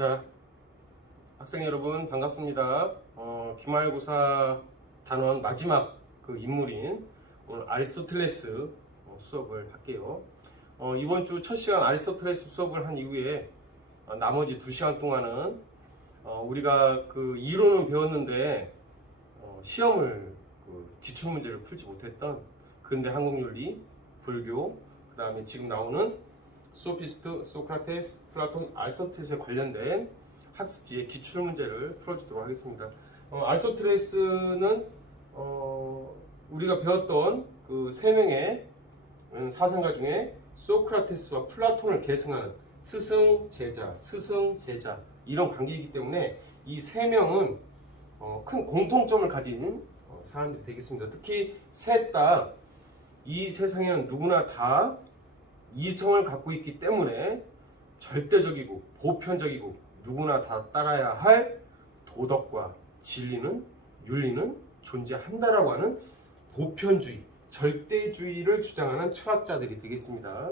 자, 학생 여러분 반갑습니다. 기말고사 단원 마지막 그 인물인 오늘 아리스토텔레스 수업을 할게요. 이번 주 첫 시간 아리스토텔레스 수업을 한 이후에 나머지 2시간 동안은 우리가 그 이론은 배웠는데 시험을 기출 문제를 풀지 못했던 근대 한국윤리, 불교, 그 다음에 지금 나오는 소피스트, 소크라테스, 플라톤, 아리스토텔레스에 관련된 학습지의 기출 문제를 풀어주도록 하겠습니다. 아리스토텔레스는 우리가 배웠던 그 3명의 사상가 중에 소크라테스와 플라톤을 계승하는 스승, 제자 이런 관계이기 때문에 이 3명은 큰 공통점을 가진 사람들이 되겠습니다. 특히 셋 다 이 세상에는 누구나 다 이성을 갖고 있기 때문에 절대적이고 보편적이고 누구나 다 따라야 할 도덕과 진리는, 윤리는 존재한다라고 하는 보편주의, 절대주의를 주장하는 철학자들이 되겠습니다.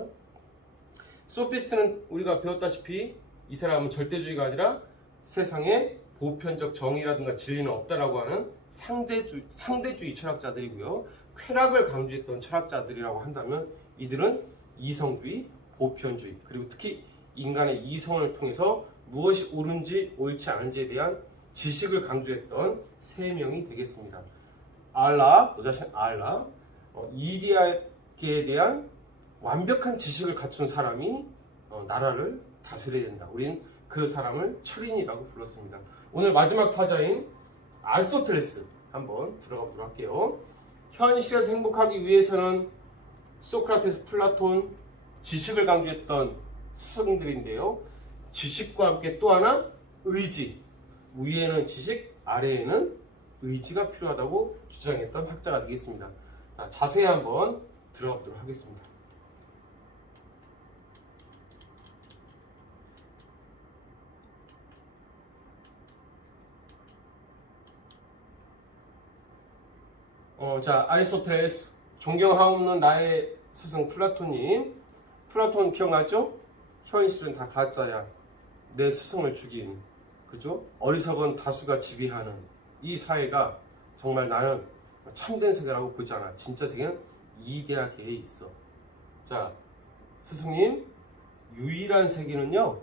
소피스트는 우리가 배웠다시피 이 사람은 절대주의가 아니라 세상에 보편적 정의라든가 진리는 없다라고 하는 상대주의 철학자들이고요. 쾌락을 강조했던 철학자들이라고 한다면 이들은 이성주의, 보편주의, 그리고 특히 인간의 이성을 통해서 무엇이 옳은지 옳지 않은지에 대한 지식을 강조했던 3명이 되겠습니다. 알라, 너 자신 알라, 이디야에 대한 완벽한 지식을 갖춘 사람이 나라를 다스려야 된다. 우린 그 사람을 철인이라고 불렀습니다. 오늘 마지막 타자인 아리스토텔레스 한번 들어가 보도록 할게요. 현실에서 행복하기 위해서는 소크라테스, 플라톤, 지식을 강조했던 스승들인데요. 지식과 함께 또 하나 의지, 위에는 지식, 아래에는 의지가 필요하다고 주장했던 학자가 되겠습니다. 자, 자세히 한번 들어가 보도록 하겠습니다. 자, 아리스토텔레스, 존경하옵는 나의 스승 플라톤님. 플라톤 기억나죠? 현실은 다 가짜야. 내 스승을 죽인, 그죠? 어리석은 다수가 지배하는 이 사회가 정말 나는 참된 세계라고 보지 않아. 진짜 세계는 이데아계에 있어. 자, 스승님, 유일한 세계는요,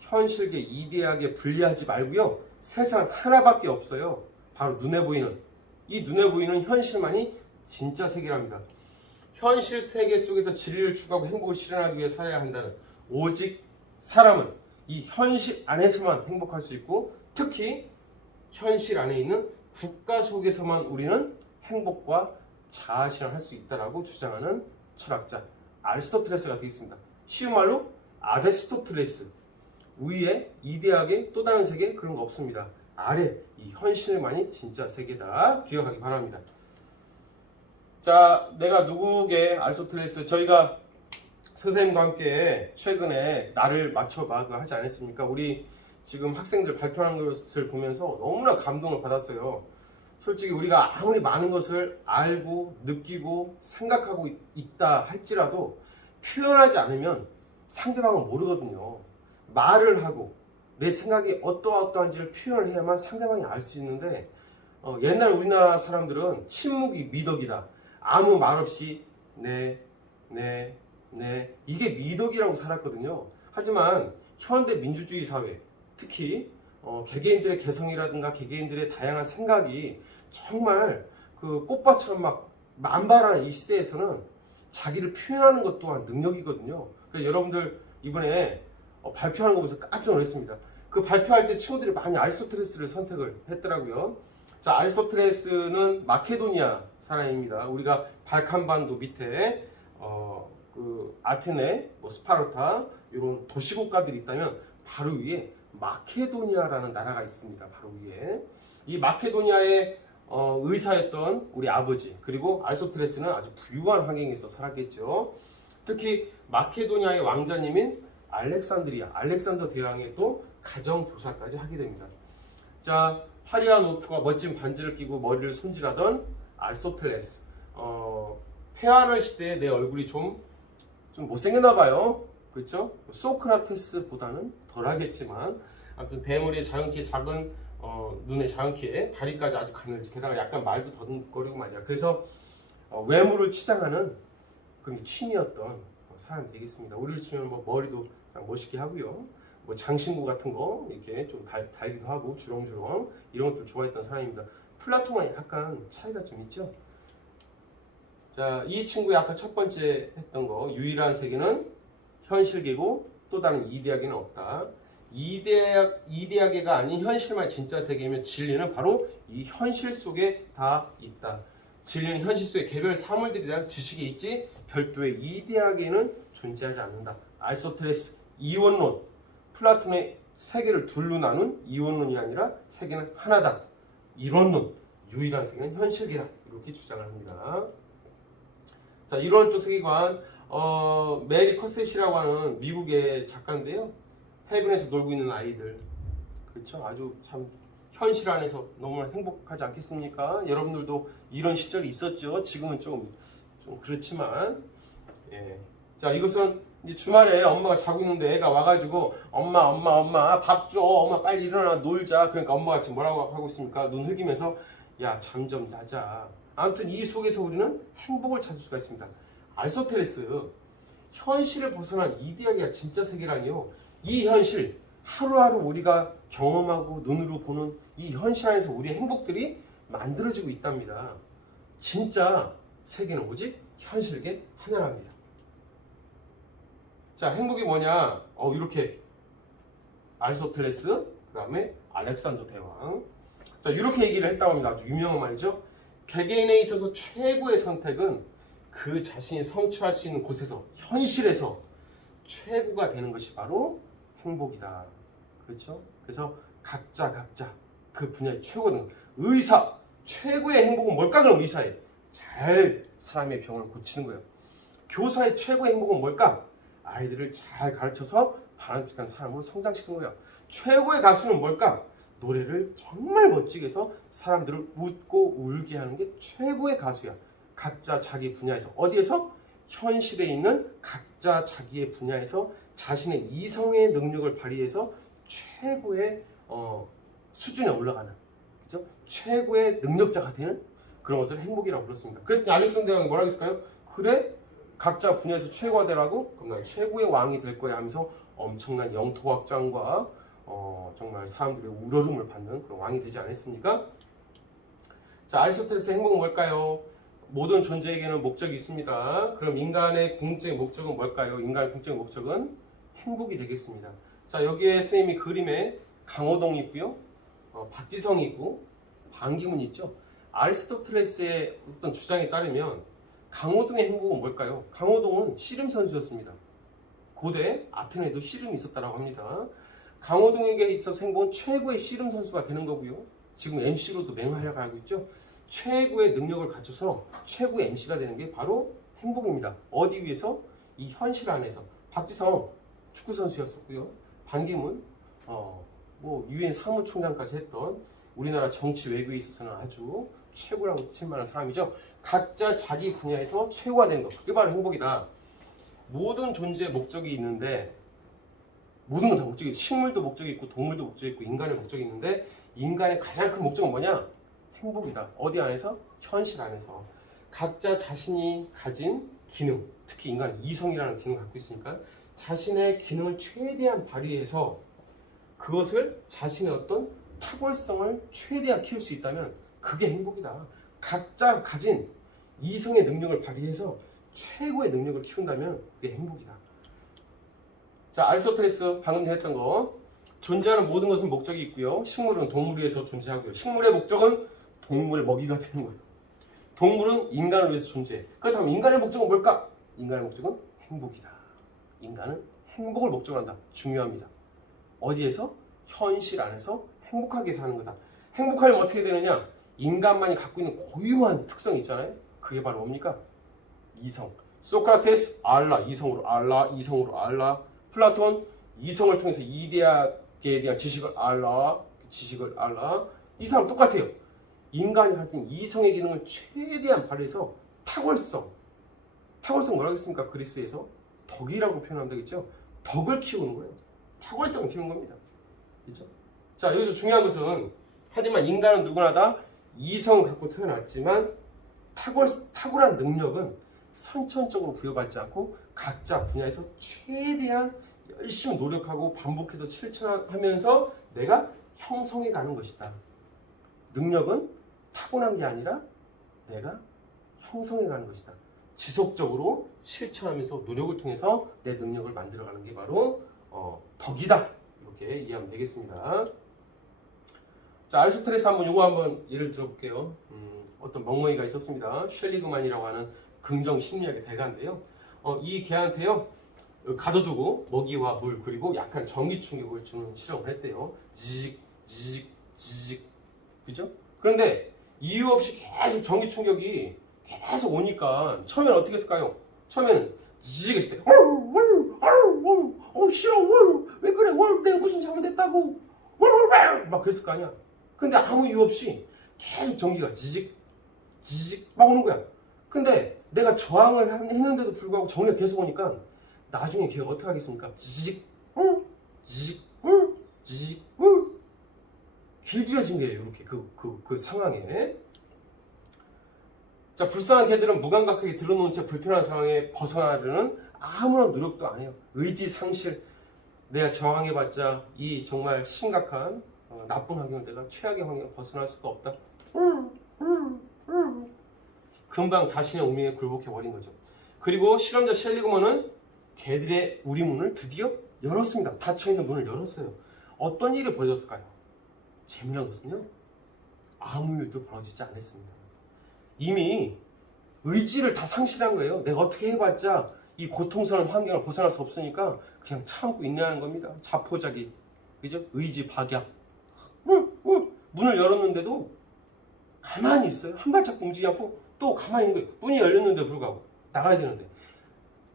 현실계 이데아계 분리하지 말고요, 세상 하나밖에 없어요. 바로 눈에 보이는, 이 눈에 보이는 현실만이 진짜 세계랍니다. 현실 세계 속에서 진리를 추구하고 행복을 실현하기 위해 살아야 한다는, 오직 사람은 이 현실 안에서만 행복할 수 있고, 특히 현실 안에 있는 국가 속에서만 우리는 행복과 자아 실현할 수 있다라고 주장하는 철학자 아리스토텔레스가 되겠습니다. 쉬운 말로 아리스토텔레스. 위에 이데아계 또 다른 세계 그런 거 없습니다. 아래 이 현실만이 진짜 세계다. 기억하기 바랍니다. 자, 내가 누구게 아리스토텔레스, 저희가 선생님과 함께 최근에 나를 맞춰봐 그거 하지 않았습니까? 우리 지금 학생들 발표하는 것을 보면서 너무나 감동을 받았어요. 솔직히 우리가 아무리 많은 것을 알고 느끼고 생각하고 있다 할지라도 표현하지 않으면 상대방은 모르거든요. 말을 하고 내 생각이 어떠한지를 표현을 해야만 상대방이 알 수 있는데, 옛날 우리나라 사람들은 침묵이 미덕이다. 아무 말 없이 네 이게 미덕이라고 살았거든요. 하지만 현대 민주주의 사회, 특히 개개인들의 개성이라든가 개개인들의 다양한 생각이 정말 그 꽃밭처럼 막 만발하는 이 시대에서는 자기를 표현하는 것 또한 능력이거든요. 그러니까 여러분들 이번에 발표하는 거 보면서 깜짝 놀랐습니다. 그 발표할 때 친구들이 많이 아리스토텔레스를 선택을 했더라고요. 자, 아리스토텔레스는 마케도니아 사람입니다. 우리가 발칸반도 밑에 그 아테네, 스파르타 이런 도시국가들이 있다면 바로 위에 마케도니아라는 나라가 있습니다. 바로 위에 이 마케도니아의 의사였던 우리 아버지, 그리고 아리스토텔레스는 아주 부유한 환경에서 살았겠죠. 특히 마케도니아의 왕자님인 알렉산더 대왕의 또 가정교사까지 하게 됩니다. 자, 화려한 옷과 멋진 반지를 끼고 머리를 손질하던 아리스토텔레스. 페아르 시대에 내 얼굴이 좀 못생겼나 봐요. 그렇죠? 소크라테스보다는 덜하겠지만 아무튼 대머리에 작은 키에 작은 눈에 작은 키에 다리까지 아주 가늘지 게다가 약간 말도 더듬거리고 말이야. 그래서 외모를 치장하는 그런 게 취미였던 사람이 되겠습니다. 우리를 치면 뭐 머리도 멋있게 하고요. 뭐 장신구 같은 거 이렇게 좀 달기도 하고 주렁주렁 이런 것들 좋아했던 사람입니다. 플라톤과 약간 차이가 좀 있죠. 자, 이 친구의 아까 첫 번째 했던 거 유일한 세계는 현실계고 또 다른 이데아계는 없다. 이데아계가 아닌 현실만 진짜 세계면 진리는 바로 이 현실 속에 다 있다. 진리는 현실 속에 개별 사물들에 대한 지식이 있지 별도의 이데아계는 존재하지 않는다. 아리스토텔레스 이원론, 플라톤의 세계를 둘로 나눈 이원론이 아니라 세계는 하나다. 이론론, 유일한 세계는 현실계다. 이렇게 주장을 합니다. 자, 이론적 세계관, 메리 커셋이라고 하는 미국의 작가인데요. 해변에서 놀고 있는 아이들, 그렇죠? 아주 참 현실 안에서 너무 행복하지 않겠습니까? 여러분들도 이런 시절이 있었죠. 지금은 좀 그렇지만, 예. 자, 이것은 이제 주말에 엄마가 자고 있는데 애가 와가지고 엄마 밥 줘, 엄마 빨리 일어나 놀자. 그러니까 엄마가 지금 뭐라고 하고 있습니까? 눈 흘기면서 야, 잠 좀 자자. 아무튼 이 속에서 우리는 행복을 찾을 수가 있습니다. 아리스토텔레스 현실을 벗어난 이데아계가 진짜 세계라니요. 이 현실 하루하루 우리가 경험하고 눈으로 보는 이 현실 안에서 우리의 행복들이 만들어지고 있답니다. 진짜 세계는 오직 현실계 하나랍니다. 자, 행복이 뭐냐? 이렇게 아리스토텔레스, 그 다음에 알렉산더 대왕. 자, 이렇게 얘기를 했다고 합니다. 아주 유명한 말이죠. 개개인에 있어서 최고의 선택은 그 자신이 성취할 수 있는 곳에서, 현실에서 최고가 되는 것이 바로 행복이다. 그렇죠? 그래서 각자 그 분야의 최고는 의사, 최고의 행복은 뭘까? 그럼 의사의 잘 사람의 병을 고치는 거예요. 교사의 최고의 행복은 뭘까? 아이들을 잘 가르쳐서 바람직한 사람으로 성장시키는 거예요. 최고의 가수는 뭘까? 노래를 정말 멋지게 해서 사람들을 웃고 울게 하는 게 최고의 가수야. 각자 자기 분야에서, 어디에서? 현실에 있는 각자 자기의 분야에서 자신의 이성의 능력을 발휘해서 최고의 수준에 올라가는, 그렇죠? 최고의 능력자가 되는 그런 것을 행복이라고 불렀습니다. 그랬더니 알렉산더 대왕이 뭐라고 했을까요? 그래? 각자 분야에서 최고가 되라고? 그럼 난 최고의 왕이 될 거야 하면서 엄청난 영토 확장과 정말 사람들의 우러름을 받는 그런 왕이 되지 않았습니까? 자, 아리스토텔레스의 행복은 뭘까요? 모든 존재에게는 목적이 있습니다. 그럼 인간의 궁극적인 목적은 뭘까요? 인간의 궁극적인 목적은 행복이 되겠습니다. 자, 여기에 선생님이 그림에 강호동이 있고요. 박지성이 있고 반기문이 있죠. 아리스토텔레스의 어떤 주장에 따르면 강호동의 행복은 뭘까요? 강호동은 씨름 선수였습니다. 고대 아테네도 씨름이 있었다고 합니다. 강호동에게 있어서 행복은 최고의 씨름 선수가 되는 거고요. 지금 MC로도 맹활약을 하고 있죠. 최고의 능력을 갖춰서 최고의 MC가 되는 게 바로 행복입니다. 어디 위해서? 이 현실 안에서. 박지성 축구 선수였었고요. 반기문 유엔 사무총장까지 했던 우리나라 정치 외교에 있어서는 아주 최고라고 칭만한 사람이죠. 각자 자기 분야에서 최고가 되는 것, 그게 바로 행복이다. 모든 존재의 목적이 있는데, 모든 건 다 목적이 있고, 식물도 목적이 있고 동물도 목적이 있고 인간의 목적이 있는데, 인간의 가장 큰 목적은 뭐냐? 행복이다. 어디 안에서? 현실 안에서. 각자 자신이 가진 기능, 특히 인간은 이성이라는 기능을 갖고 있으니까 자신의 기능을 최대한 발휘해서 그것을 자신의 어떤 탁월성을 최대한 키울 수 있다면 그게 행복이다. 각자 가진 이성의 능력을 발휘해서 최고의 능력을 키운다면 그게 행복이다. 자, 아리스토텔레스 방금 전에 했던 거, 존재하는 모든 것은 목적이 있고요. 식물은 동물 위해서 존재하고요. 식물의 목적은 동물의 먹이가 되는 거예요. 동물은 인간을 위해서 존재해. 그렇다면 인간의 목적은 뭘까? 인간의 목적은 행복이다. 인간은 행복을 목적으로 한다. 중요합니다. 어디에서? 현실 안에서 행복하게 사는 거다. 행복하려면 어떻게 되느냐? 인간만이 갖고 있는 고유한 특성이 있잖아요. 그게 바로 뭡니까? 이성. 소크라테스 알라, 이성으로 알라, 이성으로 알라. 플라톤 이성을 통해서 이데아계에 대한 지식을 알라, 지식을 알라. 이 사람 똑같아요. 인간이 가진 이성의 기능을 최대한 발휘해서 탁월성 뭐라고 했습니까? 그리스에서 덕이라고 표현한다겠죠. 덕을 키우는 거예요. 탁월성을 키우는 겁니다. 그죠? 자, 여기서 중요한 것은 하지만 인간은 누구나 다 이성을 갖고 태어났지만 탁월한 능력은 선천적으로 부여받지 않고 각자 분야에서 최대한 열심히 노력하고 반복해서 실천하면서 내가 형성해 가는 것이다. 능력은 타고난 게 아니라 내가 형성해 가는 것이다. 지속적으로 실천하면서 노력을 통해서 내 능력을 만들어가는 게 바로 덕이다. 이렇게 이해하면 되겠습니다. 자, 아리스토텔레스 한번 예를 들어볼게요. 어떤 멍멍이가 있었습니다. 셸리그만이라고 하는 긍정 심리학의 대가인데요. 이 개한테요 가둬두고 먹이와 물 그리고 약간 전기 충격을 주는 실험을 했대요. 지직 그죠? 그런데 이유 없이 계속 전기 충격이 계속 오니까 처음에는 어떻게 했을까요? 처음에는 지직했을 때 싫어 왜 그래 내가 무슨 잘못했다고 막 그랬을 거 아니야. 근데 아무 이유 없이 계속 전기가 지직 막 오는 거야. 근데 내가 저항을 했는데도 불구하고 전기가 계속 오니까 나중에 걔가 어떻게 하겠습니까? 지직 길들여진 거예요. 이렇게 그 상황에. 자, 불쌍한 개들은 무감각하게 들어놓은 채 불편한 상황에 벗어나려는 아무런 노력도 안 해요. 의지 상실. 내가 저항해봤자 이 정말 심각한 나쁜 환경을 내가 최악의 환경을 벗어날 수가 없다. 금방 자신의 운명에 굴복해 버린 거죠. 그리고 실험자 셸리그먼은 개들의 우리 문을 드디어 열었습니다. 닫혀있는 문을 열었어요. 어떤 일이 벌어졌을까요? 재미난 것은요, 아무 일도 벌어지지 않았습니다. 이미 의지를 다 상실한 거예요. 내가 어떻게 해봤자 이 고통스러운 환경을 벗어날 수 없으니까 그냥 참고 인내하는 겁니다. 자포자기, 그죠? 의지 박약. 문을 열었는데도 가만히 있어요. 한 발짝 움직이지 않고 또 가만히 있는 거예요. 문이 열렸는데 불구하고 나가야 되는데.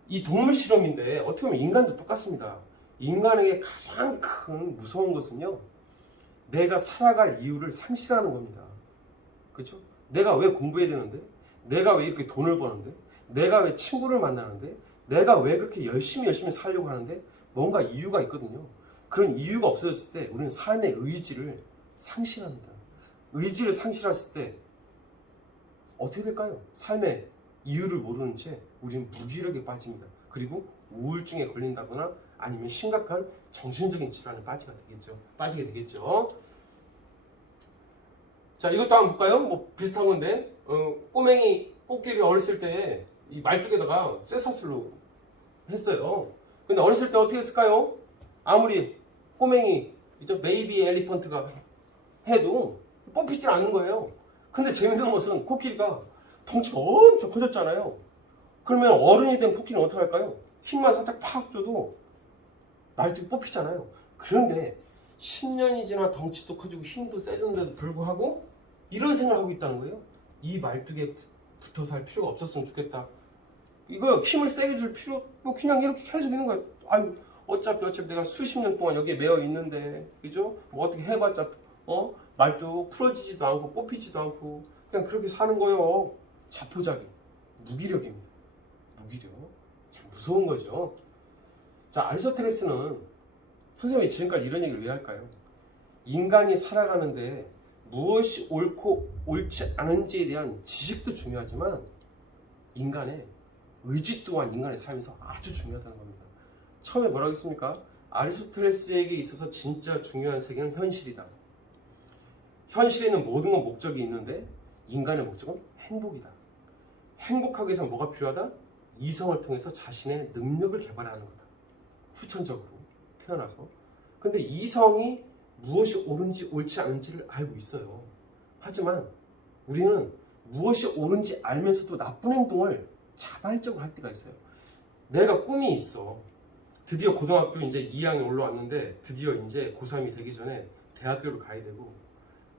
이 동물 실험인데 어떻게 보면 인간도 똑같습니다. 인간에게 가장 큰 무서운 것은요, 내가 살아갈 이유를 상실하는 겁니다. 그렇죠? 내가 왜 공부해야 되는데? 내가 왜 이렇게 돈을 버는데? 내가 왜 친구를 만나는데? 내가 왜 그렇게 열심히 살려고 하는데? 뭔가 이유가 있거든요. 그런 이유가 없어졌을 때 우리는 삶의 의지를 상실합니다. 의지를 상실했을 때 어떻게 될까요? 삶의 이유를 모르는 채 우리는 무기력에 빠집니다. 그리고 우울증에 걸린다거나 아니면 심각한 정신적인 질환에 빠지게 되겠죠. 자, 이것도 한번 볼까요? 뭐 비슷한 건데, 꼬맹이 코끼리 어렸을 때 이 말뚝에다가 쇠사슬로 했어요. 근데 어렸을 때 어떻게 했을까요? 아무리 꼬맹이 베이비 엘리펀트가 해도 뽑히질 않는 거예요. 근데 재밌는 것은 코끼리가 덩치가 엄청 커졌잖아요. 그러면 어른이 된 코끼리는 어떻게 할까요? 힘만 살짝 팍 줘도 말뚝이 뽑히잖아요. 그런데 10년이 지나 덩치도 커지고 힘도 세졌는데도 불구하고 이런 생각을 하고 있다는 거예요. 이 말뚝에 붙어서 할 필요가 없었으면 좋겠다. 이거 힘을 세게 줄 필요 그냥 이렇게 계속 있는 거예요. 아유, 어차피 내가 수십 년 동안 여기에 매여 있는데, 그죠? 뭐 어떻게 해봤자 말뚝 풀어지지도 않고 뽑히지도 않고 그냥 그렇게 사는 거예요. 자포자기, 무기력입니다. 무기력. 참 무서운 거죠. 자, 아리스토텔레스는 선생님이 지금까지 이런 얘기를 왜 할까요? 인간이 살아가는데 무엇이 옳고 옳지 않은지에 대한 지식도 중요하지만 인간의 의지 또한 인간의 삶에서 아주 중요하다는 겁니다. 처음에 뭐라고 했습니까? 아리스토텔레스에게 있어서 진짜 중요한 세계는 현실이다. 현실에는 모든 건 목적이 있는데 인간의 목적은 행복이다. 행복하기 위해서는 뭐가 필요하다? 이성을 통해서 자신의 능력을 개발하는 거다. 후천적으로 태어나서. 근데 이성이 무엇이 옳은지 옳지 않은지를 알고 있어요. 하지만 우리는 무엇이 옳은지 알면서도 나쁜 행동을 자발적으로 할 때가 있어요. 내가 꿈이 있어. 드디어 고등학교 이제 2학년 올라왔는데 드디어 이제 고3이 되기 전에 대학교를 가야 되고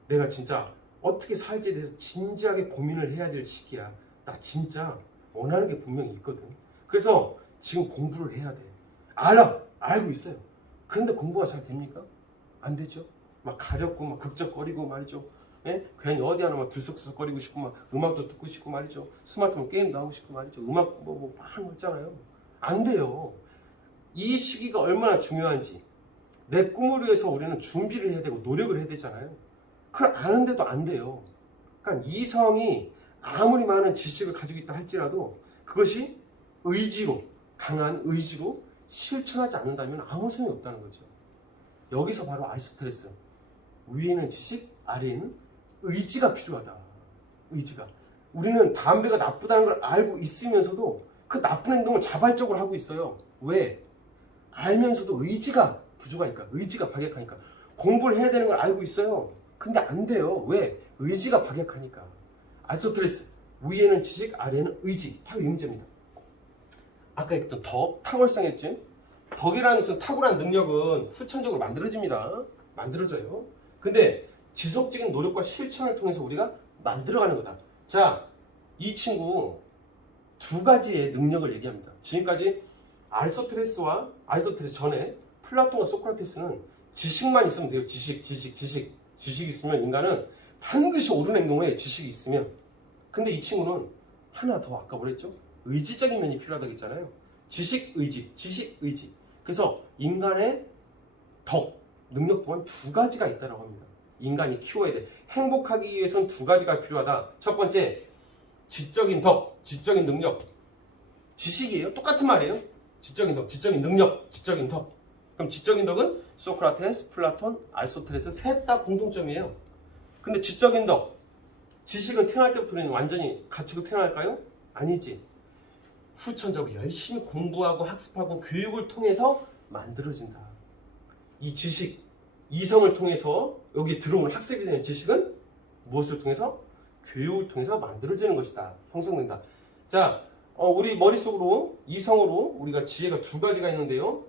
내가 진짜 어떻게 살지에 대해서 진지하게 고민을 해야 될 시기야. 나 진짜 원하는 게 분명히 있거든. 그래서 지금 공부를 해야 돼. 알고 있어요. 근데 공부가 잘 됩니까? 안 되죠. 막 가렵고 막 극적거리고 말이죠. 예? 괜히 어디 하나 막 들썩들썩거리고 싶고 막 음악도 듣고 싶고 말이죠. 스마트폰 게임도 하고 싶고 말이죠. 음악 많은 거 있잖아요. 안 돼요. 이 시기가 얼마나 중요한지 내 꿈을 위해서 우리는 준비를 해야 되고 노력을 해야 되잖아요. 그걸 아는데도 안 돼요. 그러니까 이성이 아무리 많은 지식을 가지고 있다 할지라도 그것이 의지로, 강한 의지로 실천하지 않는다면 아무 소용이 없다는 거죠. 여기서 바로 아리스토텔레스, 위에는 지식, 아래에는 의지가 필요하다. 의지가. 우리는 담배가 나쁘다는 걸 알고 있으면서도 그 나쁜 행동을 자발적으로 하고 있어요. 왜? 알면서도 의지가 부족하니까, 의지가 박약하니까. 공부를 해야 되는 걸 알고 있어요. 근데 안 돼요. 왜? 의지가 박약하니까. 아리스토텔레스, 위에는 지식, 아래에는 의지. 바로 이 문제입니다. 아까 했던 덕, 탁월성 했지? 덕이라는 것은 탁월한 능력은 후천적으로 만들어집니다. 만들어져요. 근데 지속적인 노력과 실천을 통해서 우리가 만들어가는 거다. 자, 이 친구 두 가지의 능력을 얘기합니다. 지금까지 아리스토텔레스 전에 플라톤과 소크라테스는 지식만 있으면 돼요. 지식이 있으면 인간은 반드시 옳은 행동을 해. 지식이 있으면. 근데 이 친구는 하나 더 아까 뭐랬죠? 의지적인 면이 필요하다고 했잖아요. 지식, 의지. 그래서 인간의 덕, 능력 또한 두 가지가 있다고 합니다. 인간이 키워야 돼. 행복하기 위해서는 두 가지가 필요하다. 첫 번째, 지적인 덕, 지적인 능력. 지식이에요. 똑같은 말이에요. 지적인 덕, 지적인 능력, 지적인 덕. 그럼 지적인 덕은 소크라테스, 플라톤, 아리스토텔레스 셋 다 공통점이에요. 근데 지적인 덕, 지식은 태어날 때부터 우리는 완전히 갖추고 태어날까요? 아니지. 후천적으로 열심히 공부하고 학습하고 교육을 통해서 만들어진다. 이 지식, 이성을 통해서 여기 들어오는 학습이 되는 지식은 무엇을 통해서? 교육을 통해서 만들어지는 것이다. 형성된다. 자, 우리 머릿속으로 이성으로 우리가 지혜가 두 가지가 있는데요.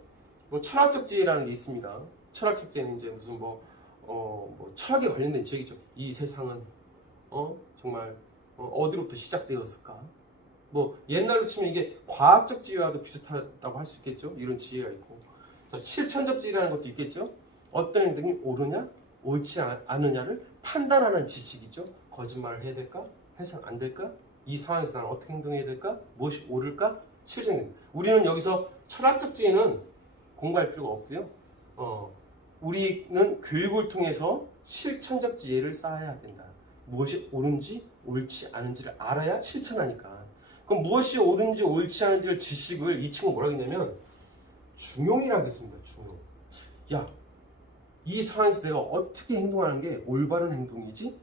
철학적 지혜라는 게 있습니다. 철학적 지혜는 이제 무슨 철학에 관련된 지혜겠죠. 이 세상은 정말 어디로부터 시작되었을까? 옛날로 치면 이게 과학적 지혜와도 비슷하다고 할 수 있겠죠. 이런 지혜가 있고. 자, 실천적 지혜라는 것도 있겠죠. 어떤 행동이 옳으냐, 옳지 않으냐를 판단하는 지식이죠. 거짓말을 해야 될까? 해서는 안 될까? 이 상황에서 나는 어떻게 행동해야 될까? 무엇이 옳을까? 실천입니다. 우리는 여기서 철학적 지혜는 공부할 필요가 없고요. 우리는 교육을 통해서 실천적 지혜를 쌓아야 된다. 무엇이 옳은지 옳지 않은지를 알아야 실천하니까. 그럼 무엇이 옳은지 옳지 않은지를 지식을 이 친구 뭐라고 했냐면 중용이라고 했습니다. 중용. 야, 이 상황에서 내가 어떻게 행동하는 게 올바른 행동이지?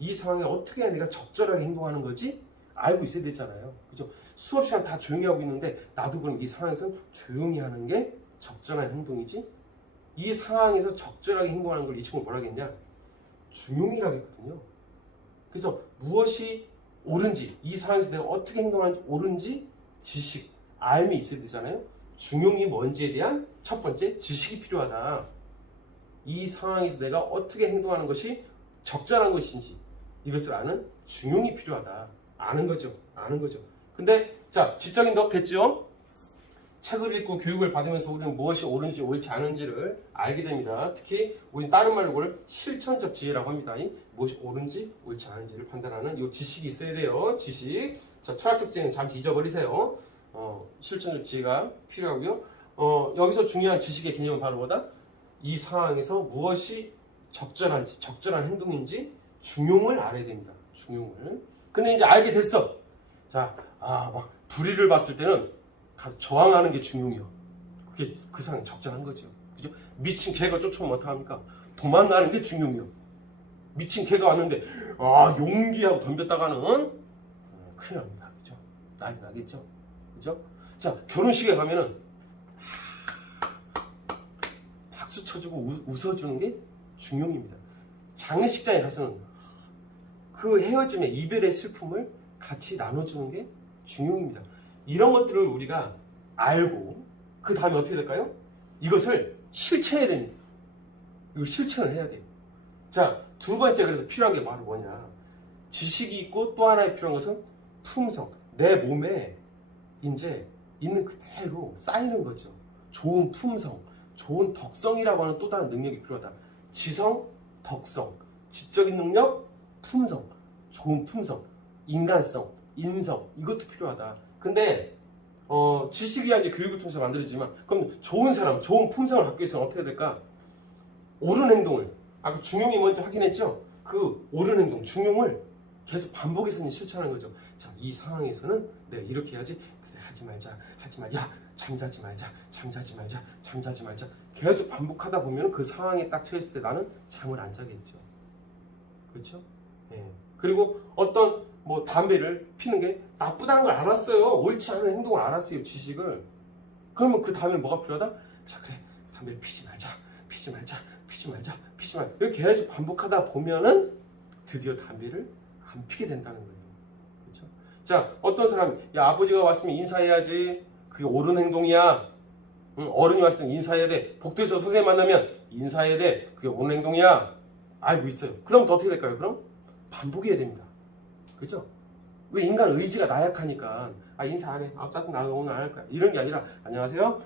이 상황에 어떻게 해야 내가 적절하게 행동하는 거지? 알고 있어야 되잖아요. 그죠? 수업 시간 다 조용히 하고 있는데 나도 그럼 이 상황에서 조용히 하는 게 적절한 행동이지? 이 상황에서 적절하게 행동하는 걸 이 친구 뭐라고 했냐? 중용이라고 했거든요. 그래서 무엇이 옳은지, 이 상황에서 내가 어떻게 행동하는지 옳은지 지식, 알미 있어야 되잖아요. 중용이 뭔지에 대한 첫 번째 지식이 필요하다. 이 상황에서 내가 어떻게 행동하는 것이 적절한 것인지 이것을 아는 중용이 필요하다. 아는 거죠. 근데 자, 지적인 덕 됐죠? 책을 읽고 교육을 받으면서 우리는 무엇이 옳은지 옳지 않은지를 알게 됩니다. 특히 우리는 다른 말로 그걸 실천적 지혜라고 합니다. 무엇이 옳은지 옳지 않은지를 판단하는 이 지식이 있어야 돼요. 지식. 자, 철학적 지혜는 잠시 잊어버리세요. 실천적 지혜가 필요하고요. 여기서 중요한 지식의 개념은 바로 뭐다? 이 상황에서 무엇이 적절한지, 적절한 행동인지 중용을 알아야 됩니다. 중용을. 근데 이제 알게 됐어. 자, 막 불의를 봤을 때는 가서 저항하는 게 중용이요. 그게 그 상황이 적절한 거죠. 그죠? 미친 개가 쫓아오면 어떡합니까? 도망가는 게 중용이요. 미친 개가 왔는데 용기하고 덤볐다가는 큰일 납니다. 그죠? 난리 나겠죠? 그죠? 자, 결혼식에 가면은 박수 쳐주고 웃어주는 게 중용입니다. 장례식장에 가서는 그 헤어짐의 이별의 슬픔을 같이 나눠주는 게 중용입니다. 이런 것들을 우리가 알고 그 다음에 어떻게 될까요? 이것을 실천해야 됩니다. 이걸 실천을 해야 돼요. 자, 두 번째 그래서 필요한 게 바로 뭐냐? 지식이 있고 또 하나의 필요한 것은 품성. 내 몸에 이제 있는 그대로 쌓이는 거죠. 좋은 품성, 좋은 덕성이라고 하는 또 다른 능력이 필요하다. 지성, 덕성, 지적인 능력, 품성, 좋은 품성, 인간성, 인성 이것도 필요하다. 근데 지식이야 이제 교육을 통해서 만들어지지만 그럼 좋은 사람, 좋은 품성을 갖기 위해서는 어떻게 해야 될까? 옳은 행동을 아까 중용이 먼저 확인했죠? 그 옳은 행동, 중용을 계속 반복해서 실천하는 거죠. 자, 이 상황에서는 내가 이렇게 해야지. 그래, 하지 말자. 야, 잠자지 말자. 계속 반복하다 보면 그 상황에 딱 처했을 때 나는 잠을 안 자겠죠. 그렇죠? 예. 그리고 어떤 뭐 담배를 피는 게 나쁘다는 걸 알았어요. 옳지 않은 행동을 알았어요. 지식을. 그러면 그 다음에 뭐가 필요하다? 자, 그래, 담배를 피지 말자. 이렇게 계속 반복하다 보면은 드디어 담배를 안 피게 된다는 거예요. 그렇죠? 자, 어떤 사람이 야, 아버지가 왔으면 인사해야지. 그게 옳은 행동이야. 응, 어른이 왔을 때 인사해야 돼. 복도에서 선생님 만나면 인사해야 돼. 그게 옳은 행동이야. 알고 있어요. 그럼 또 어떻게 될까요? 그럼 반복해야 됩니다. 그렇죠? 왜 인간 의지가 나약하니까 인사 안 해. 짜증 나 오늘 안 할 거야. 이런 게 아니라 안녕하세요.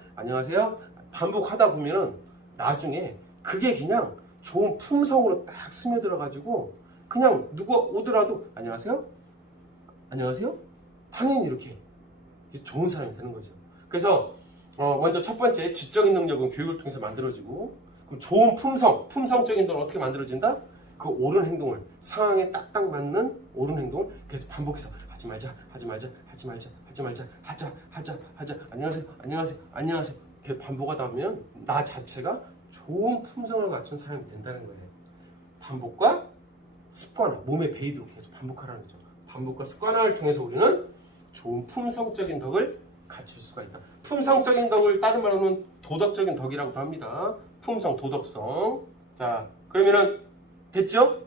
반복하다 보면은 나중에 그게 그냥 좋은 품성으로 딱 스며들어 가지고 그냥 누가 오더라도 안녕하세요. 당연히 이렇게 좋은 사람이 되는 거죠. 그래서 먼저 첫 번째 지적인 능력은 교육을 통해서 만들어지고 그럼 좋은 품성적인 건 어떻게 만들어진다? 그 옳은 행동을 상황에 딱딱 맞는 옳은 행동을 계속 반복해서 하지 말자 하자 안녕하세요 이렇게 반복하다 보면 나 자체가 좋은 품성을 갖춘 사람이 된다는 거예요. 반복과 습관화, 몸에 배이도록 계속 반복하라는 거죠. 반복과 습관화를 통해서 우리는 좋은 품성적인 덕을 갖출 수가 있다. 품성적인 덕을 다른 말로는 도덕적인 덕이라고도 합니다. 품성, 도덕성. 자, 그러면은 됐죠?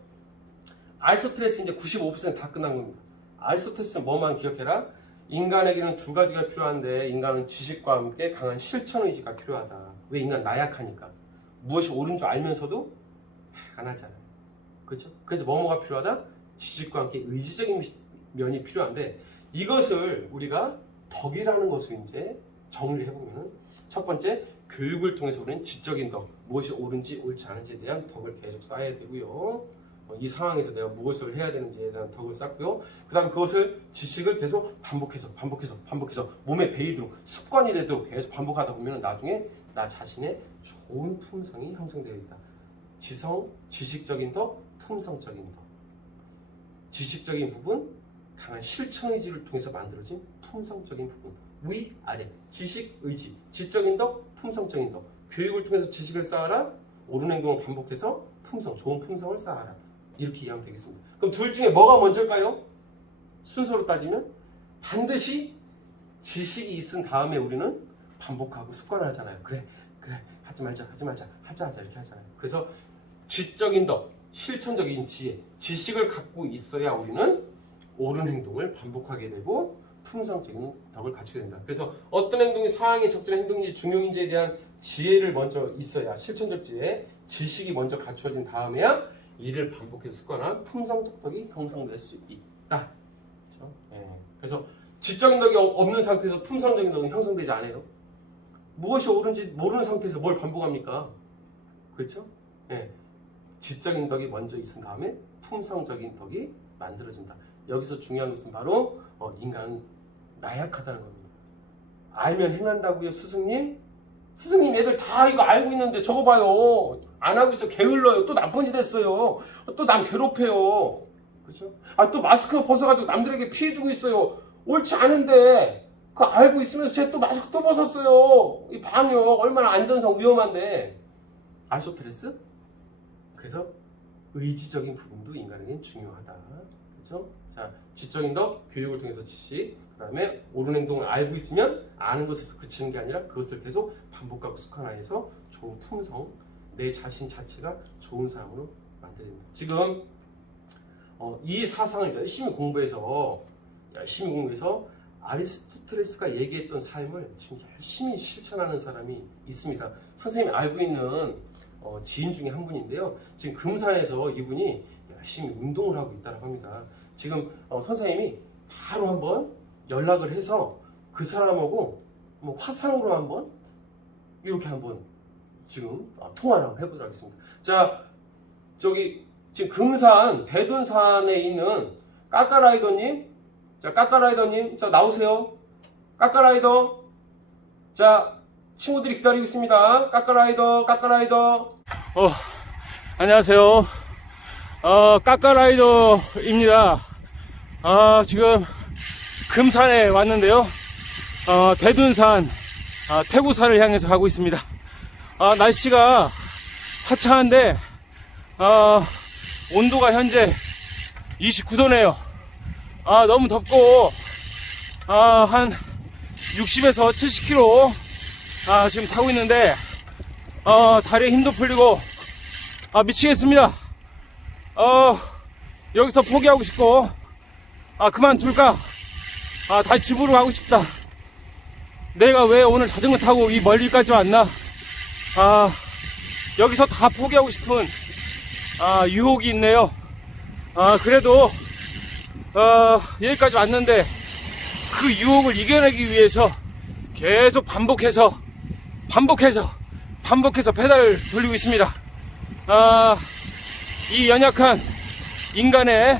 아리스토텔레스 이제 95% 다 끝난 겁니다. 아리스토텔레스는 뭐만 기억해라? 인간에게는 두 가지가 필요한데 인간은 지식과 함께 강한 실천 의지가 필요하다. 왜? 인간 나약하니까. 무엇이 옳은 줄 알면서도 안 하잖아요. 그렇죠? 그래서 뭐가 필요하다? 지식과 함께 의지적인 면이 필요한데 이것을 우리가 덕이라는 것을 이제 정리를 해보면 첫 번째, 교육을 통해서 우리는 지적인 덕, 무엇이 옳은지 옳지 않은지에 대한 덕을 계속 쌓아야 되고요. 이 상황에서 내가 무엇을 해야 되는지에 대한 덕을 쌓고요. 그 다음 그것을 지식을 계속 반복해서 몸에 배이도록 습관이 되도록 계속 반복하다 보면 나중에 나 자신의 좋은 품성이 형성되어 있다. 지식적인 덕, 품성적인 덕. 지식적인 부분, 강한 실천 의지를 통해서 만들어진 품성적인 부분. 위, 아래. 지식, 의지. 지적인 덕, 품성적인 덕. 교육을 통해서 지식을 쌓아라. 옳은 행동을 반복해서 좋은 품성을 쌓아라. 이렇게 이해하면 되겠습니다. 그럼 둘 중에 뭐가 먼저일까요? 순서로 따지면 반드시 지식이 있은 다음에 우리는 반복하고 습관하잖아요. 그래 하지 말자 이렇게 하잖아요. 그래서 지적인 덕, 실천적인 지혜, 지식을 갖고 있어야 우리는 옳은 행동을 반복하게 되고 품성적인 덕을 갖추게 된다. 그래서 어떤 행동이 상황에 적절한 행동인지 중용인지에 대한 지혜를 먼저 있어야 실천적 지혜, 지식이 먼저 갖추어진 다음에야 이를 반복해서 습관한 품성적 덕이 형성될 수 있다. 그렇죠? 그래서 지적인 덕이 없는 상태에서 품성적인 덕은 형성되지 않아요. 무엇이 옳은지 모르는 상태에서 뭘 반복합니까? 그렇죠? 지적인 덕이 먼저 있은 다음에 품성적인 덕이 만들어진다. 여기서 중요한 것은 바로 인간은 나약하다는 겁니다. 알면 행한다고요, 스승님? 스승님 애들 다 이거 알고 있는데 저거 봐요. 안 하고 있어. 게을러요. 또 나쁜 짓 했어요. 또 남 괴롭혀요. 그렇죠? 또 마스크 벗어가지고 남들에게 피해주고 있어요. 옳지 않은데 그거 알고 있으면서 쟤 또 마스크 또 벗었어요. 이 방역 얼마나 안전상 위험한데. 아리스토텔레스? 그래서 의지적인 부분도 인간에겐 중요하다. 그렇죠? 자, 지적인 덕, 교육을 통해서 지식, 그 다음에 옳은 행동을 알고 있으면 아는 것에서 그치는 게 아니라 그것을 계속 반복하고 습관화해서 좋은 품성, 내 자신 자체가 좋은 사람으로 만들어낸다. 지금 이 사상을 열심히 공부해서 아리스토텔레스가 얘기했던 삶을 지금 열심히 실천하는 사람이 있습니다. 선생님이 알고 있는 지인 중에 한 분인데요. 지금 금산에서 이분이 열심히 운동을 하고 있다고 합니다. 지금 선생님이 바로 한번 연락을 해서 그 사람하고 화상으로 한번 이렇게 한번 지금 통화를 한번 해보도록 하겠습니다. 자, 저기 지금 금산 대둔산에 있는 까까라이더님, 자 나오세요. 까까라이더. 자, 친구들이 기다리고 있습니다. 까까라이더, 까까라이더. 안녕하세요. 까까라이더입니다. 지금 금산에 왔는데요. 대둔산, 태구산을 향해서 가고 있습니다. 날씨가 화창한데, 온도가 현재 29도네요. 너무 덥고, 한 60에서 70km, 지금 타고 있는데, 다리에 힘도 풀리고, 미치겠습니다. 여기서 포기하고 싶고, 그만둘까? 다시 집으로 가고 싶다. 내가 왜 오늘 자전거 타고 이 멀리까지 왔나? 여기서 다 포기하고 싶은, 유혹이 있네요. 그래도, 여기까지 왔는데, 그 유혹을 이겨내기 위해서 계속 반복해서 페달을 돌리고 있습니다. 이 연약한 인간의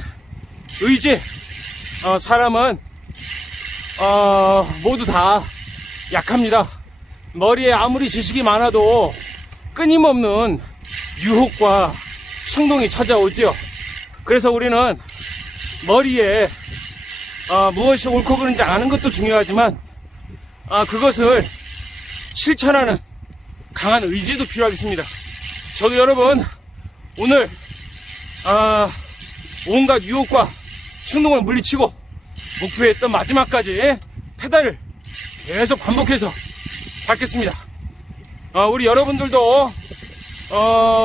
의지, 사람은 모두 다 약합니다. 머리에 아무리 지식이 많아도 끊임없는 유혹과 충동이 찾아오죠. 그래서 우리는 머리에 무엇이 옳고 그른지 아는 것도 중요하지만 그것을 실천하는 강한 의지도 필요하겠습니다. 저도 여러분 오늘 온갖 유혹과 충동을 물리치고 목표했던 마지막까지 페달을 계속 반복해서 밟겠습니다. 우리 여러분들도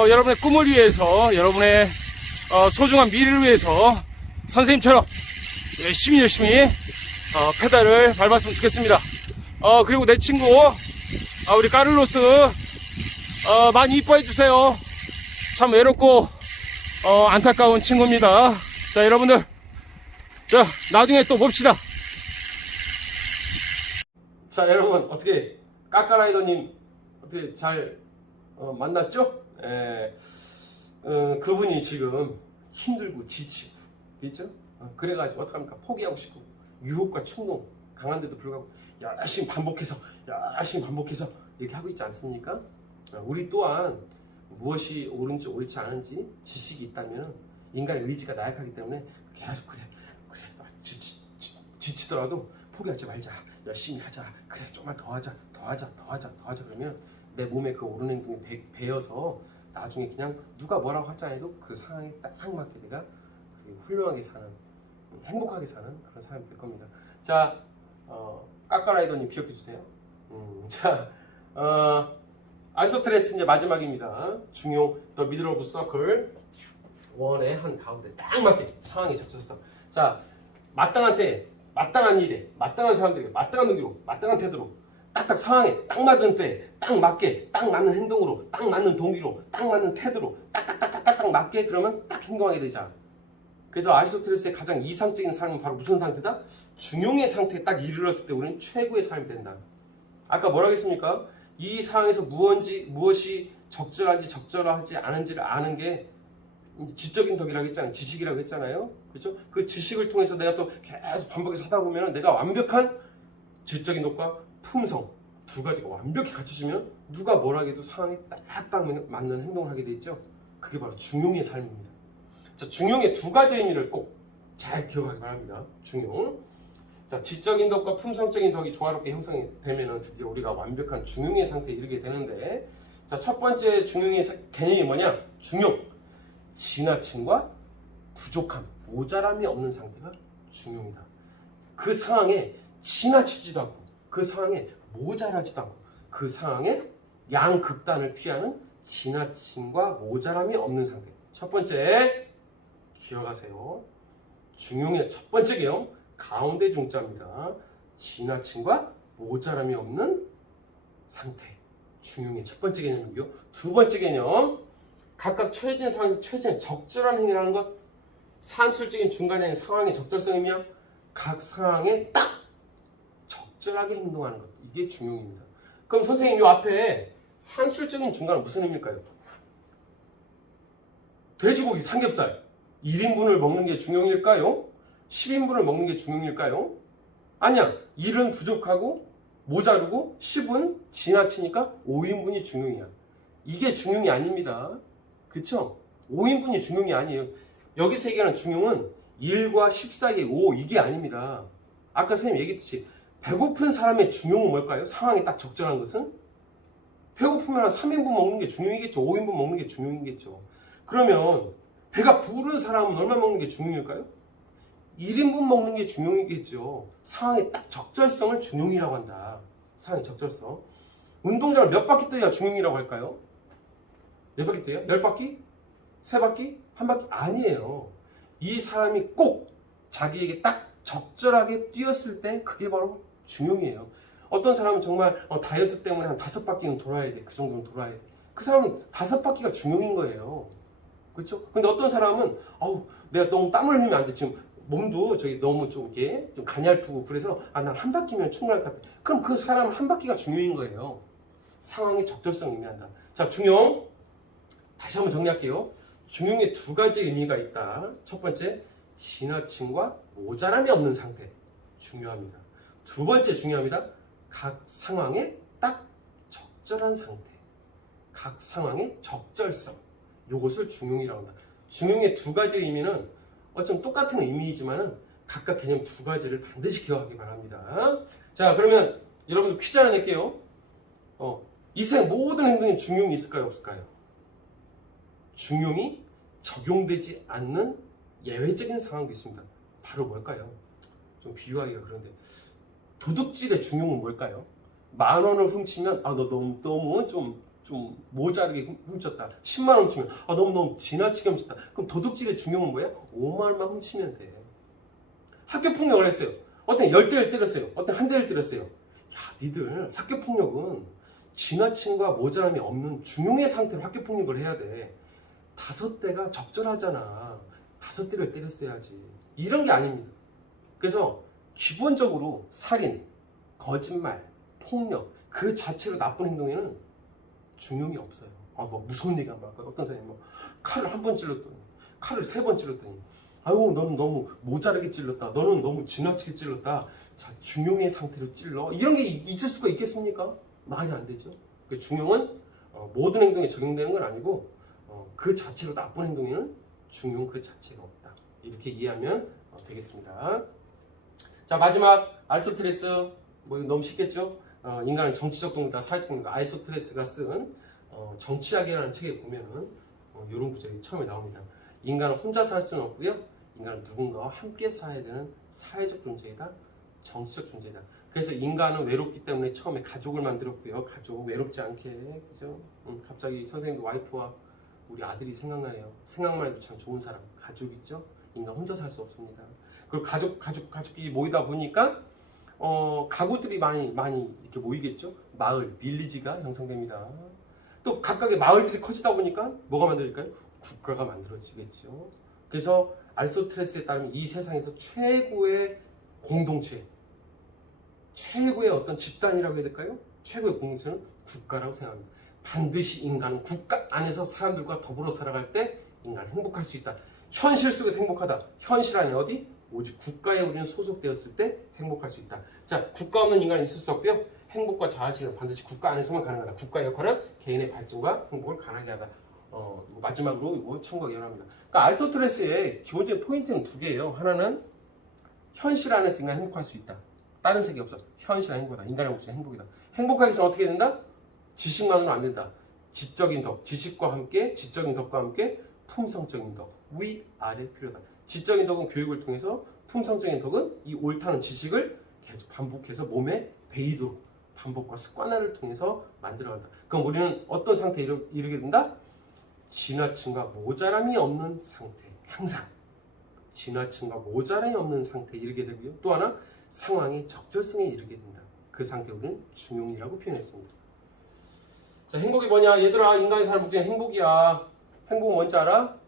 여러분의 꿈을 위해서, 여러분의 소중한 미래를 위해서 선생님처럼 열심히 페달을 밟았으면 좋겠습니다. 그리고 내 친구 우리 까를로스 많이 이뻐해 주세요. 참 외롭고 안타까운 친구입니다. 자, 여러분들, 자, 나중에 또 봅시다. 자, 여러분, 어떻게 까까라이더님 어떻게 잘 만났죠? 그분이 지금 힘들고 지치고, 그렇죠? 그래가지고 어떡합니까? 포기하고 싶고 유혹과 충동 강한데도 불구하고 열심히 반복해서 이렇게 하고 있지 않습니까? 우리 또한 무엇이 옳은지 옳지 않은지 지식이 있다면 인간의 의지가 나약하기 때문에 계속 그래 지치더라도 포기하지 말자, 열심히 하자, 그래 좀만 더 하자 그러면 내 몸에 그 옳은 행동이 배어서 나중에 그냥 누가 뭐라고 하지 않아도 그 상황에 딱 맞게 내가 훌륭하게 사는, 행복하게 사는 그런 사람이 될 겁니다. 자, 까까라이더님 기억해 주세요. 자, 아이소트레스 이제 마지막입니다. 중용 더 미들 오브 서클 원의 한 가운데 딱 맞게 상황에 적셔서, 자, 마땅한 때, 마땅한 일에, 마땅한 사람들에게, 마땅한 동기로, 마땅한 태도로, 딱딱 상황에 딱 맞은 때, 딱 맞게, 딱 맞는 행동으로, 딱 맞는 동기로, 딱 맞는 태도로, 딱 맞게 그러면 딱 행동하게 되자. 그래서 아리스토텔레스의 가장 이상적인 삶은 바로 무슨 상태다? 중용의 상태에 딱 이르렀을 때 우리는 최고의 삶이 된다. 아까 뭐라고 했습니까? 이 상황에서 무엇이 적절한지 적절하지 않은지를 아는 게 지적인 덕이라고 했잖아요. 지식이라고 했잖아요. 그렇죠? 그 지식을 통해서 내가 또 계속 반복해서 하다 보면 내가 완벽한 지적인 덕과 품성 두 가지가 완벽히 갖춰지면 누가 뭐라 해도 상황에 딱 맞는 행동을 하게 돼 있죠. 그게 바로 중용의 삶입니다. 자, 중용의 두 가지 의미를 꼭 잘 기억하기 바랍니다. 중용. 자, 지적인 덕과 품성적인 덕이 조화롭게 형성이 되면 드디어 우리가 완벽한 중용의 상태에 이르게 되는데, 자, 첫 번째 중용의 개념이 뭐냐? 중용. 지나침과 부족함, 모자람이 없는 상태가 중용이다. 그 상황에 지나치지도 않고, 그 상황에 모자라지도 않고, 그 상황에 양극단을 피하는 지나침과 모자람이 없는 상태. 첫 번째, 기억하세요. 중용의 첫 번째 개념, 가운데 중자입니다. 지나침과 모자람이 없는 상태. 중용의 첫 번째 개념이고요. 두 번째 개념, 각각 처해진 상황에서 처해진 적절한 행위라는 것. 산술적인 중간이 아닌 상황의 적절성이며 각 상황에 딱 적절하게 행동하는 것. 이게 중용입니다. 그럼 선생님, 이 앞에 산술적인 중간은 무슨 의미일까요? 돼지고기, 삼겹살 1인분을 먹는 게 중용일까요? 10인분을 먹는 게 중용일까요? 아니야. 1은 부족하고 모자르고 10은 지나치니까 5인분이 중용이야. 이게 중용이 아닙니다. 그쵸? 5인분이 중용이 아니에요. 여기서 얘기하는 중용은 1과 10 사이의 5 이게 아닙니다. 아까 선생님 얘기했듯이 배고픈 사람의 중용은 뭘까요? 상황이 딱 적절한 것은? 배고프면 한 3인분 먹는 게 중용이겠죠. 5인분 먹는 게 중용이겠죠. 그러면 배가 부른 사람은 얼마 먹는 게 중용일까요? 1인분 먹는 게 중용이겠죠. 상황의 딱 적절성을 중용이라고 한다. 상황의 적절성. 운동장을 몇 바퀴 뛰어야 중용이라고 할까요? 몇 바퀴 뛰어요? 10바퀴? 3바퀴? 1바퀴? 아니에요. 이 사람이 꼭 자기에게 딱 적절하게 뛰었을 때 그게 바로 중용이에요. 어떤 사람은 정말 다이어트 때문에 한 5바퀴는 돌아야 돼. 그 정도는 돌아야 돼. 그 사람은 5바퀴가 중용인 거예요. 그렇죠? 근데 어떤 사람은 내가 너무 땀을 흘리면 안 돼. 지금 몸도 너무 좀 이렇게 좀 가냘프고 그래서 난 1바퀴면 충분할 것 같아. 그럼 그 사람은 1바퀴가 중용인 거예요. 상황의 적절성을 의미한다. 자, 중용. 다시 한번 정리할게요. 중용에 2가지 의미가 있다. 첫 번째, 지나침과 모자람이 없는 상태. 중요합니다. 두 번째 중요합니다. 각 상황에 딱 적절한 상태. 각 상황의 적절성. 요것을 중용이라고 한다. 중용의 2가지 의미는 어쩜 똑같은 의미이지만은 각각 개념 2가지를 반드시 기억하기 바랍니다. 자, 그러면 여러분들 퀴즈 하나 낼게요. 이 세상 모든 행동에 중용이 있을까요? 없을까요? 중용이 적용되지 않는 예외적인 상황도 있습니다. 바로 뭘까요? 좀 비유하기가 그런데 도둑질의 중용은 뭘까요? 10,000원을 훔치면 너 너무 좀 모자르게 훔쳤다. 10만 원 훔치면 너무 지나치게 훔쳤다. 그럼 도둑질의 중용은 뭐야? 5만 원만 훔치면 돼. 학교 폭력을 했어요. 어떤 10대를 때렸어요. 어떤 1대를 때렸어요. 야, 니들 학교 폭력은 지나침과 모자람이 없는 중용의 상태로 학교 폭력을 해야 돼. 5대가 적절하잖아. 5대를 때렸어야지. 이런 게 아닙니다. 그래서 기본적으로 살인, 거짓말, 폭력 그 자체로 나쁜 행동에는 중용이 없어요. 뭐 무서운 얘기 한번 할까요? 어떤 사람이 칼을 1번 찔렀더니 칼을 3번 찔렀더니 너는 너무 모자르게 찔렀다. 너는 너무 지나치게 찔렀다. 자, 중용의 상태로 찔러. 이런 게 있을 수가 있겠습니까? 말이 안 되죠. 그 중용은 모든 행동에 적용되는 건 아니고 그 자체로 나쁜 행동에는 중용 그 자체가 없다. 이렇게 이해하면 되겠습니다. 자, 마지막 아리스토텔레스 너무 쉽겠죠? 인간은 정치적 동물이다, 사회적 동물이다. 아리스토텔레스가 쓴 정치학이라는 책에 보면은 이런 구절이 처음에 나옵니다. 인간은 혼자 살 수는 없고요. 인간은 누군가와 함께 살아야 되는 사회적 존재이다, 정치적 존재이다. 그래서 인간은 외롭기 때문에 처음에 가족을 만들었고요. 가족 외롭지 않게, 그죠? 갑자기 선생님도 와이프와 우리 아들이 생각나요. 생각만 해도 참 좋은 사람, 가족 있죠? 인간 혼자 살 수 없습니다. 그리고 가족이 모이다 보니까 가구들이 많이 이렇게 모이겠죠. 마을, 빌리지가 형성됩니다. 또 각각의 마을들이 커지다 보니까 뭐가 만들릴까요? 국가가 만들어지겠죠. 그래서 아리스토텔레스에 따르면 이 세상에서 최고의 공동체, 최고의 어떤 집단이라고 해야 될까요? 최고의 공동체는 국가라고 생각합니다. 반드시 인간은 국가 안에서 사람들과 더불어 살아갈 때 인간은 행복할 수 있다. 현실 속에서 행복하다. 현실 안에 어디? 오직 국가에 우리는 소속되었을 때 행복할 수 있다. 자, 국가 없는 인간은 있을 수 없고요. 행복과 자아실은 반드시 국가 안에서만 가능하다. 국가의 역할은 개인의 발전과 행복을 가능하게 하다. 마지막으로 이거 참고하기 바랍니다. 그러니까 아리스토텔레스의 기본적인 포인트는 2개예요. 하나는 현실 안에서 인간이 행복할 수 있다. 다른 세계 없어. 현실 안에 행복이다. 인간의 목적은 행복이다. 행복하기 위해서 어떻게 된다? 지식만으로는 안 된다. 지적인 덕, 지식과 함께, 지적인 덕과 함께 품성적인 덕, 위아래 필요하다. 지적인 덕은 교육을 통해서, 품성적인 덕은 이 옳다는 지식을 계속 반복해서 몸에 배이도록 반복과 습관화를 통해서 만들어간다. 그럼 우리는 어떤 상태에 이르게 된다? 지나침과 모자람이 없는 상태, 항상 지나침과 모자람이 없는 상태에 이르게 되고요. 또 하나, 상황의 적절성에 이르게 된다. 그 상태에 우리는 중용이라고 표현했습니다. 자, 행복이 뭐냐? 얘들아, 인간이 사는 목적은 행복이야. 행복은 뭔지 알아?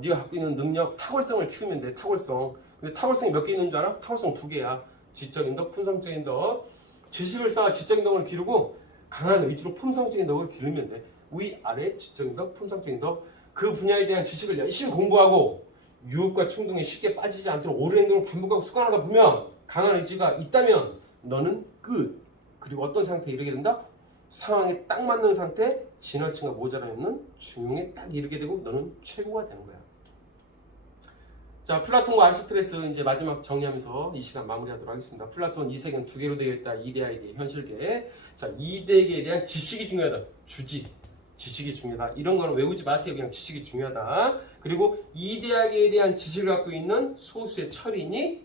네가 갖고 있는 능력, 탁월성을 키우면 돼. 탁월성. 근데 탁월성이 몇 개 있는 줄 알아? 탁월성 2개야. 지적인 덕, 품성적인 덕. 지식을 쌓아 지적인 덕을 기르고 강한 의지로 품성적인 덕을 기르면 돼. 위아래 지적인 덕, 품성적인 덕. 그 분야에 대한 지식을 열심히 공부하고 유혹과 충동에 쉽게 빠지지 않도록 옳은 행동을 반복하고 습관하다 보면 강한 의지가 있다면 너는 끝. 그리고 어떤 상태에 이르게 된다? 상황에 딱 맞는 상태, 지나침과 모자람이 없는 중용에 딱 이르게 되고 너는 최고가 되는 거야. 자, 플라톤과 아리스토텔레스 이제 마지막 정리하면서 이 시간 마무리하도록 하겠습니다. 플라톤 이 세계는 두 개로 되어 있다. 이데아이계, 현실계. 자, 이데계에 대한 지식이 중요하다. 주지. 지식이 중요하다. 이런 거는 외우지 마세요. 그냥 지식이 중요하다. 그리고 이데아계에 대한 지식을 갖고 있는 소수의 철인이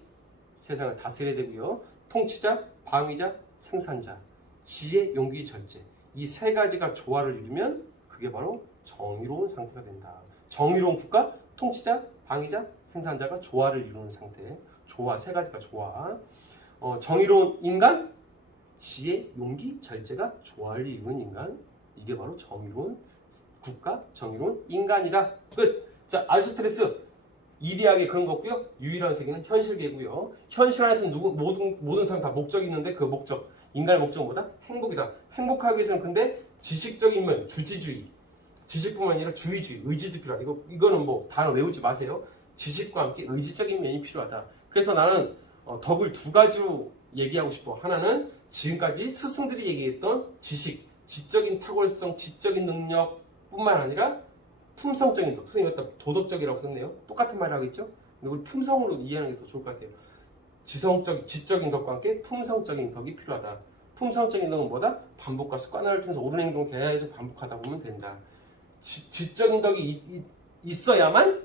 세상을 다스려야 되고요. 통치자, 방위자, 생산자, 지혜, 용기, 절제. 이 세 가지가 조화를 이루면 그게 바로 정의로운 상태가 된다. 정의로운 국가, 통치자, 방위자, 생산자가 조화를 이루는 상태. 조화, 세 가지가 조화. 정의로운 인간, 지혜, 용기, 절제가 조화를 이루는 인간. 이게 바로 정의로운 국가, 정의로운 인간이다. 끝. 자, 아리스토텔레스 이데아계 그런 거고요. 유일한 세계는 현실계고요. 현실 안에서는 모든 사람 다 목적이 있는데 그 목적, 인간의 목적은 뭐다? 행복이다. 행복하기 위해서는 근데 지식적인 면, 주지주의, 지식뿐만 아니라 주의주의, 의지도 필요하다. 이거는 뭐 단어 외우지 마세요. 지식과 함께 의지적인 면이 필요하다. 그래서 나는 덕을 두 가지로 얘기하고 싶어. 하나는 지금까지 스승들이 얘기했던 지식, 지적인 탁월성, 지적인 능력뿐만 아니라 품성적인 덕. 선생님 여기다 도덕적이라고 썼네요. 똑같은 말을 하겠죠? 근데 우리 품성으로 이해하는 게 더 좋을 것 같아요. 지적인 덕과 함께 품성적인 덕이 필요하다. 품성적인 덕은 뭐다? 반복과 습관을 통해서 옳은 행동을 계속 반복하다 보면 된다. 지적인 덕이 있어야만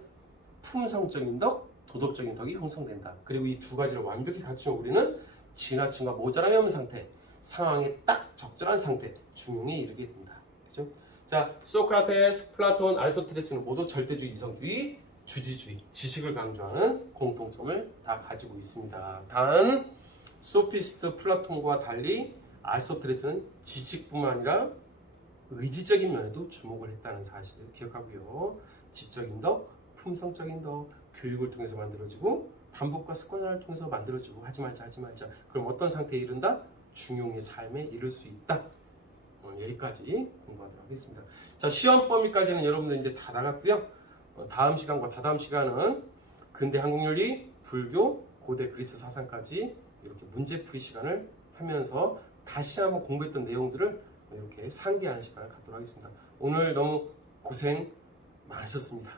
품성적인 덕, 도덕적인 덕이 형성된다. 그리고 이 두 가지를 완벽히 갖추면 우리는 지나침과 모자람이 없는 상태, 상황에 딱 적절한 상태, 중용에 이르게 된다. 그죠? 자, 소크라테스, 플라톤, 아리스토텔레스는 모두 절대주의, 이성주의, 주지주의, 지식을 강조하는 공통점을 다 가지고 있습니다. 단, 소피스트 플라톤과 달리 아리스토텔레스는 지식뿐만 아니라 의지적인 면에도 주목을 했다는 사실을 기억하고요. 지적인 덕, 품성적인 덕, 교육을 통해서 만들어지고 반복과 습관을 통해서 만들어지고 하지 말자. 그럼 어떤 상태에 이른다? 중용의 삶에 이를 수 있다. 여기까지 공부하도록 하겠습니다. 자, 시험 범위까지는 여러분들 이제 다 나갔고요. 다음 시간과 다다음 시간은 근대 한국윤리, 불교, 고대 그리스 사상까지 이렇게 문제풀이 시간을 하면서 다시 한번 공부했던 내용들을 이렇게 상기하는 시간을 갖도록 하겠습니다. 오늘 너무 고생 많으셨습니다.